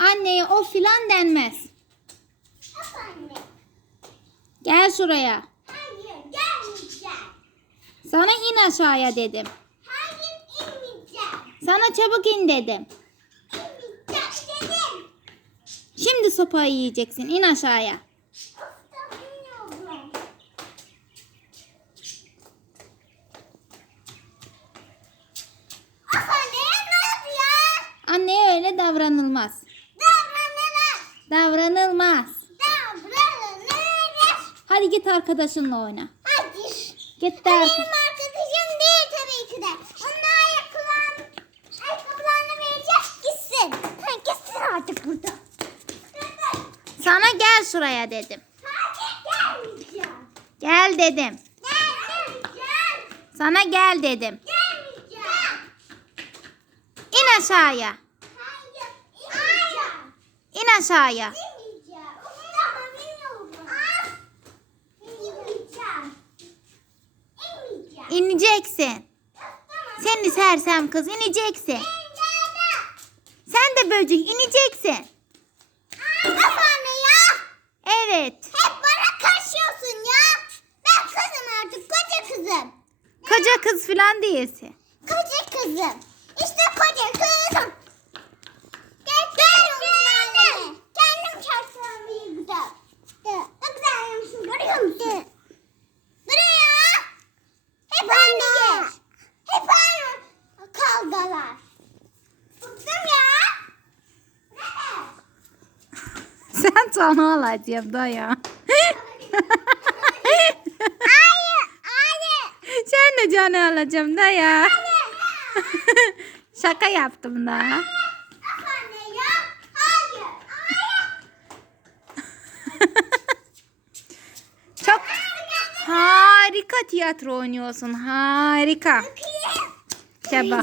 Anneye o filan denmez. Gel şuraya. Hayır gelmeyeceğim. Sana in aşağıya dedim. Hayır inmeyeceğim. Sana çabuk in dedim. İnmeyeceğim dedim. Şimdi sopayı yiyeceksin. İn aşağıya. Anneye öyle davranılmaz. Davranılmaz. Davranılır. Hadi git arkadaşınla oyna. Hadi. Git de Benim arka- arkadaşım değil tabii ki de. Onun ayakkabılarını, ayakkabılarını vereceğiz gitsin. Ha, gitsin artık burada. Sana gel şuraya dedim. Hayır gelmeyeceğim. Gel dedim. Gelmeyeceğim. Sana gel dedim. Gelmeyeceğim. İn aşağıya. İn aşağıya. İneceksin. Tamam. Seni sersem kız ineceksin. Sen de böcek ineceksin. Anne ya. Evet. Hep bana kaçıyorsun ya. Ben kızım artık koca kızım. Koca kız falan değilsin. Koca kızım. İşte Sen sana alacağım daya. Hayır, hayır. Sen de canı alacağım daya. Şaka yaptım da. Ya. Hayır, hayır. Çok harika tiyatro oynuyorsun. Harika. Şaba.